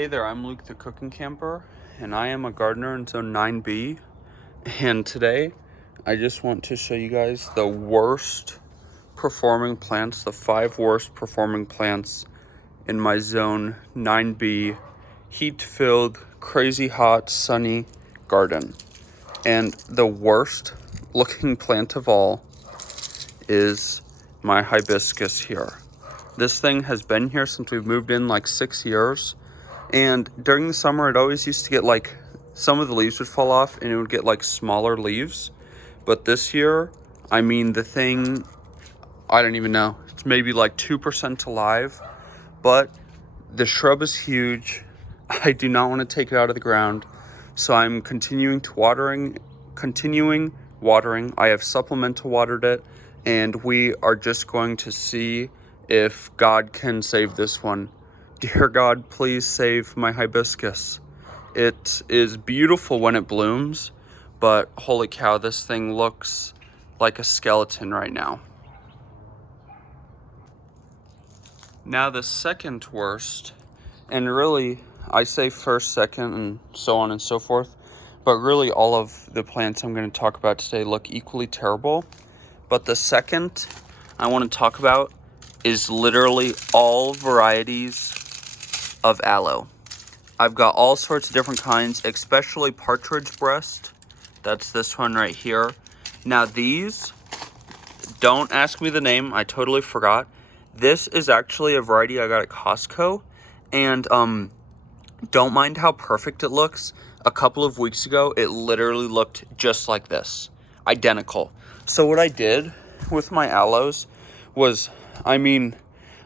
Hey there, I'm Luke the Cookin Camper, and I am a gardener in Zone 9B, and today I just want to show you guys the worst performing plants, the 5 worst performing plants in my Zone 9B heat-filled, crazy hot, sunny garden. And the worst looking plant of all is my hibiscus here. This thing has been here since we've moved in like 6 years. And during the summer, it always used to get like, some of the leaves would fall off and it would get like smaller leaves. But this year, I mean, the thing, I don't even know. It's maybe like 2% alive, but the shrub is huge. I do not want to take it out of the ground. So I'm continuing watering. I have supplemental watered it, and we are just going to see if God can save this one. Dear God, please save my hibiscus. It is beautiful when it blooms, but holy cow, this thing looks like a skeleton right now. Now the second worst, and really I say first, second, and so on and so forth, but really all of the plants I'm going to talk about today look equally terrible. But the second I want to talk about is literally all varieties of aloe. I've got all sorts of different kinds, especially partridge breast. That's this one right here. Now these, don't ask me the name, I totally forgot. This is actually a variety I got at Costco, and don't mind how perfect it looks. A couple of weeks ago, it literally looked just like this, identical. So what I did with my aloes was, I mean,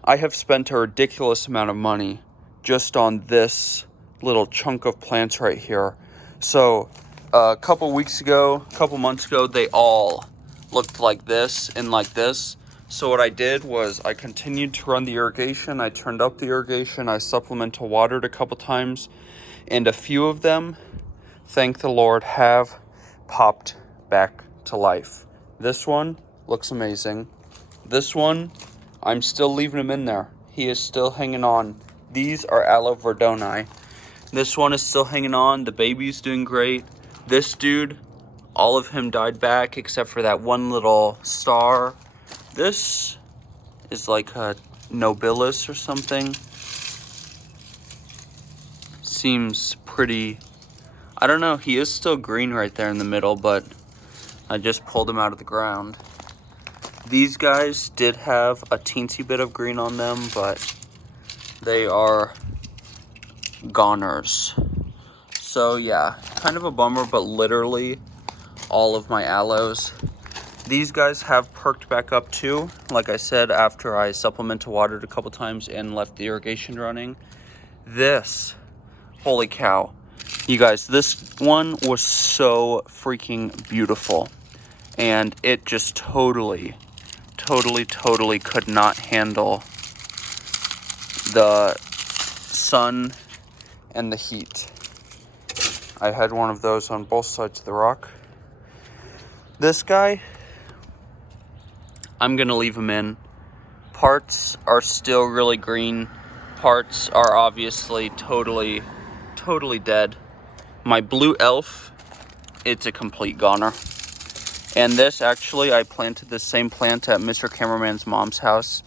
I have spent a ridiculous amount of money just on this little chunk of plants right here. So a couple months ago, they all looked like this and like this. So what I did was I continued to run the irrigation. I turned up the irrigation. I supplemental watered a couple times, and a few of them, thank the Lord, have popped back to life. This one looks amazing. This one, I'm still leaving him in there. He is still hanging on. These are Aloe Verdoni. This one is still hanging on. The baby's doing great. This dude, all of him died back except for that one little star. This is like a nobilis or something. Seems pretty, I don't know, he is still green right there in the middle, but I just pulled him out of the ground. These guys did have a teensy bit of green on them, but they are goners. So yeah, kind of a bummer, but literally all of my aloes. These guys have perked back up too, like I said, after I supplemental watered a couple times and left the irrigation running. This, holy cow. You guys, this one was so freaking beautiful. And it just totally could not handle the sun and the heat. I had one of those on both sides of the rock. This guy, I'm gonna leave him in. Parts are still really green. Parts are obviously totally dead. My blue elf, it's a complete goner. And this, actually, I planted the same plant at Mr. Cameraman's mom's house,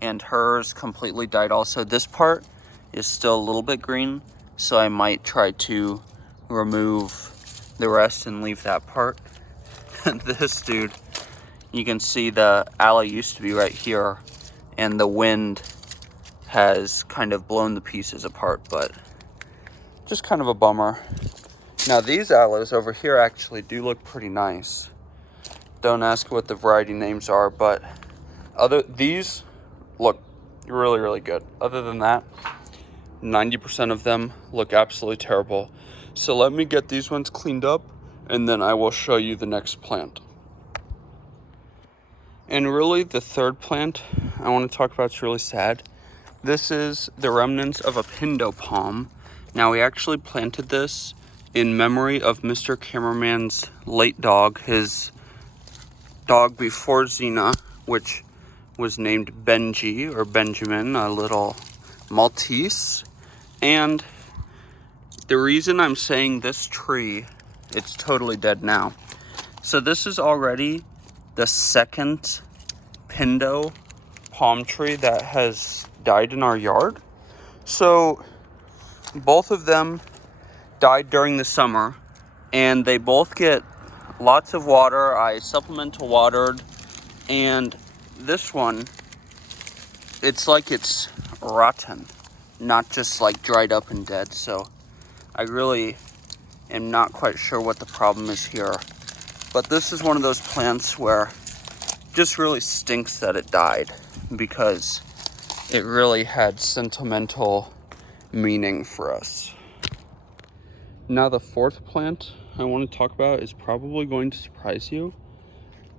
and hers completely died also. This part is still a little bit green, so I might try to remove the rest and leave that part. This dude, you can see the aloe used to be right here, and the wind has kind of blown the pieces apart, but just kind of a bummer. Now these aloes over here actually do look pretty nice. Don't ask what the variety names are, but these look really good. Other than that, 90% of them look absolutely terrible. So let me get these ones cleaned up, and then I will show you the next plant. And really, the third plant I want to talk about is really sad. This is the remnants of a pindo palm. Now, we actually planted this in memory of Mr. Cameraman's late dog, his dog before Xena, which was named Benji or Benjamin, a little Maltese. And the reason I'm saying this tree, it's totally dead now. So this is already the second Pindo palm tree that has died in our yard. So both of them died during the summer, and they both get lots of water. I supplemental watered, and this one, it's like it's rotten, not just like dried up and dead. So I really am not quite sure what the problem is here. But this is one of those plants where it just really stinks that it died, because it really had sentimental meaning for us. Now the fourth plant I want to talk about is probably going to surprise you.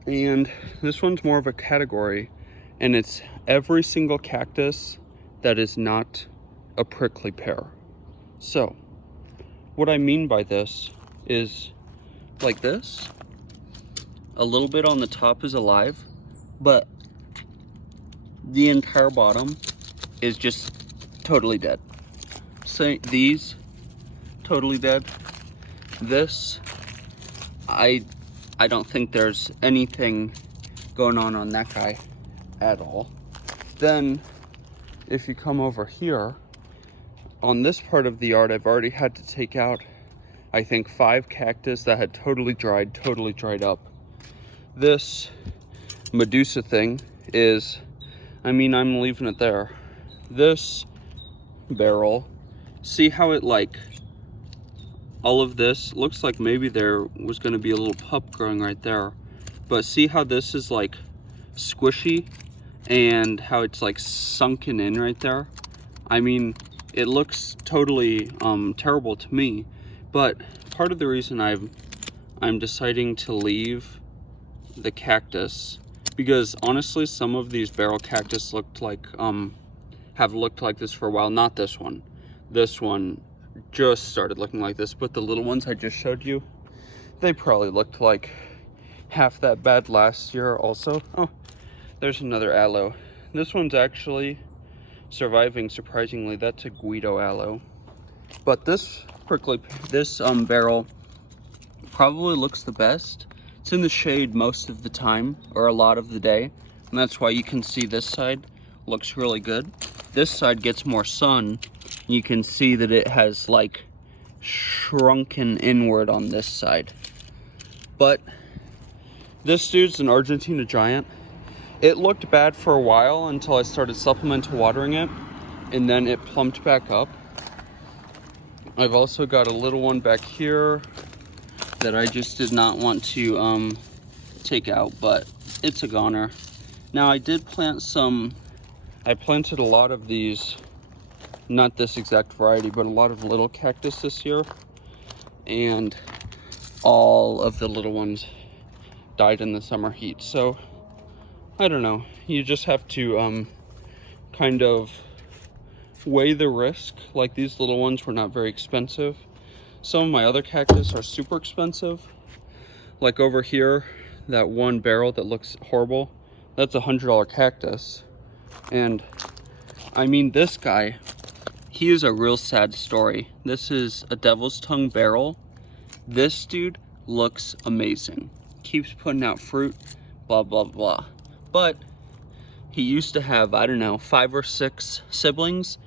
And this one's more of a category, and it's every single cactus that is not a prickly pear. So what I mean by this is like this. A little bit on the top is alive, but the entire bottom is just totally dead. Say these, totally dead. This, I don't think there's anything going on that guy at all. Then if you come over here, on this part of the yard, I've already had to take out, I think, 5 cactus that had totally dried up. This Medusa thing is, I mean, I'm leaving it there. This barrel, see how it, like, all of this looks like maybe there was going to be a little pup growing right there, but see how this is like squishy and how it's like sunken in right there? I mean, it looks totally terrible to me, but part of the reason I'm deciding to leave the cactus, because honestly some of these barrel cactus looked like have looked like this for a while. Not this one. This one just started looking like this, but the little ones I just showed you, they probably looked like half that bad last year also. Oh, there's another aloe. This one's actually surviving, surprisingly. That's a Guido aloe. But this barrel probably looks the best. It's in the shade most of the time, or a lot of the day, and that's why you can see this side looks really good. This side gets more sun. You can see that it has like shrunken inward on this side. But this dude's an Argentina giant. It looked bad for a while until I started supplemental watering it, and then it plumped back up. I've also got a little one back here that I just did not want to take out, but it's a goner. Now I did plant I planted a lot of these, not this exact variety, but a lot of little cactus this year, and all of the little ones died in the summer heat. So I don't know, you just have to kind of weigh the risk. Like, these little ones were not very expensive. Some of my other cactus are super expensive. Like over here, that one barrel that looks horrible, that's a $100 cactus. And I mean, this guy, he is a real sad story. This is a devil's tongue barrel. This dude looks amazing. Keeps putting out fruit, blah, blah, blah. But he used to have, I don't know, 5 or 6 siblings.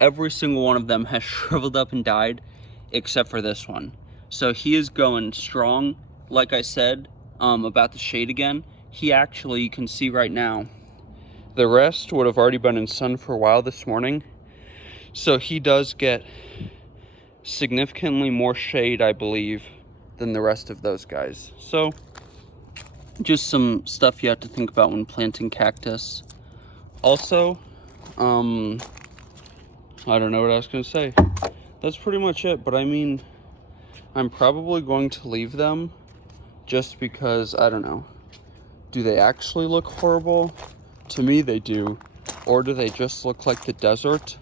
Every single one of them has shriveled up and died, except for this one. So he is going strong. Like I said about the shade again, he actually, you can see right now, the rest would have already been in sun for a while this morning. So he does get significantly more shade, I believe, than the rest of those guys. So just some stuff you have to think about when planting cactus. Also, I don't know what I was going to say. That's pretty much it. But I mean, I'm probably going to leave them just because, I don't know. Do they actually look horrible? To me, they do. Or do they just look like the desert?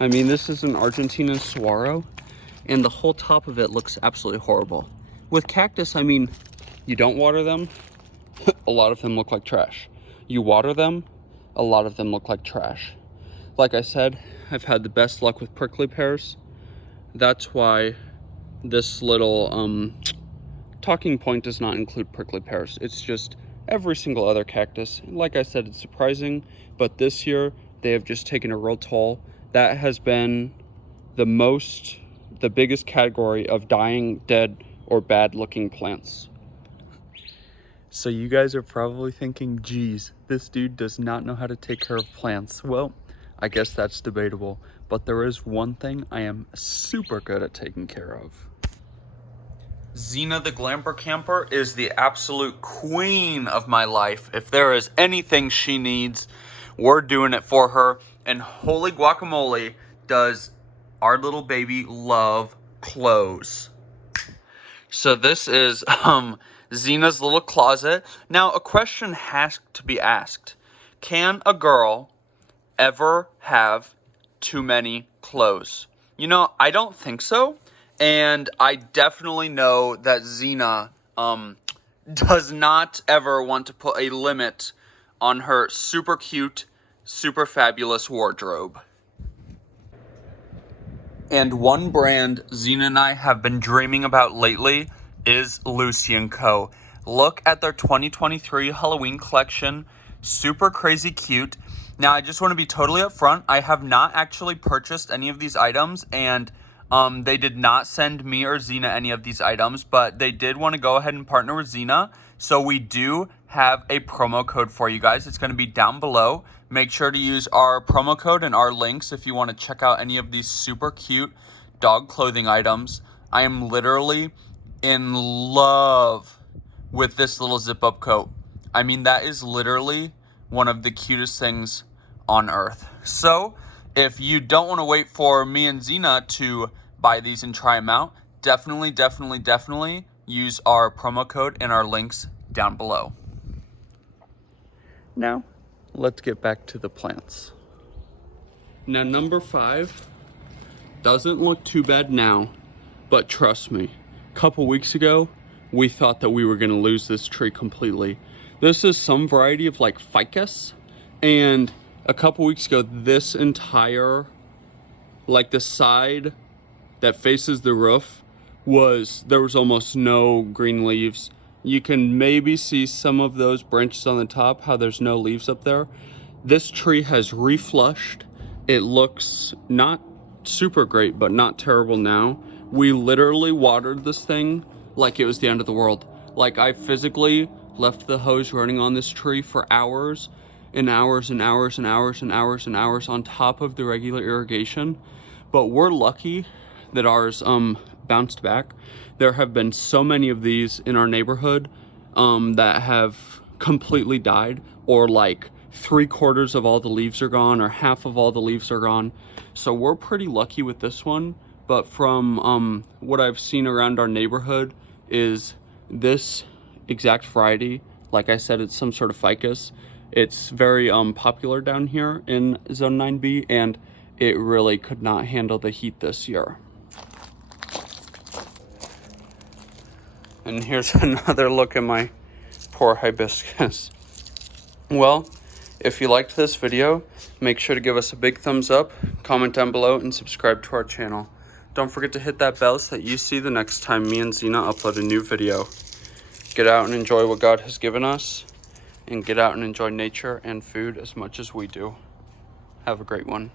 I mean, this is an Argentine saguaro, and the whole top of it looks absolutely horrible. With cactus, I mean, you don't water them, a lot of them look like trash. You water them, a lot of them look like trash. Like I said, I've had the best luck with prickly pears. that's why this little talking point does not include prickly pears. It's just every single other cactus. Like I said, it's surprising, but this year they have just taken a real toll. That has been the biggest category of dying, dead, or bad looking plants. So you guys are probably thinking, geez, this dude does not know how to take care of plants. Well, I guess that's debatable, but there is one thing I am super good at taking care of. Xena the Glamper Camper is the absolute queen of my life. If there is anything she needs, we're doing it for her. And holy guacamole, does our little baby love clothes. So this is Xena's little closet. Now, a question has to be asked. Can a girl ever have too many clothes? You know, I don't think so. And I definitely know that Xena does not ever want to put a limit on her super cute, super fabulous wardrobe. And one brand Xena and I have been dreaming about lately is Lucy & Co. Look at their 2023 Halloween collection. Super crazy cute. Now, I just want to be totally upfront. I have not actually purchased any of these items, and they did not send me or Xena any of these items, but they did want to go ahead and partner with Xena. So we do have a promo code for you guys. It's going to be down below. Make sure to use our promo code and our links if you want to check out any of these super cute dog clothing items. I am literally in love with this little zip-up coat. I mean, that is literally one of the cutest things on earth. So if you don't want to wait for me and Xena to buy these and try them out, definitely use our promo code and our links down below. Now, let's get back to the plants. Now, number 5 doesn't look too bad now, but trust me, a couple weeks ago, we thought that we were going to lose this tree completely. This is some variety of like ficus, and a couple weeks ago, this entire, like the side that faces the roof, there was almost no green leaves. You can maybe see some of those branches on the top, how there's no leaves up there. This tree has reflushed. It looks not super great, but not terrible now. We literally watered this thing like it was the end of the world. Like, I physically left the hose running on this tree for hours and hours and hours and hours and hours and hours on top of the regular irrigation. But we're lucky that ours bounced back. There have been so many of these in our neighborhood that have completely died, or like 3/4 of all the leaves are gone, or half of all the leaves are gone. So we're pretty lucky with this one. But from what I've seen around our neighborhood is this exact variety. Like I said, it's some sort of ficus. It's very popular down here in Zone 9B, and it really could not handle the heat this year. And here's another look at my poor hibiscus. Well, if you liked this video, make sure to give us a big thumbs up, comment down below, and subscribe to our channel. Don't forget to hit that bell so that you see the next time me and Xena upload a new video. Get out and enjoy what God has given us, and get out and enjoy nature and food as much as we do. Have a great one.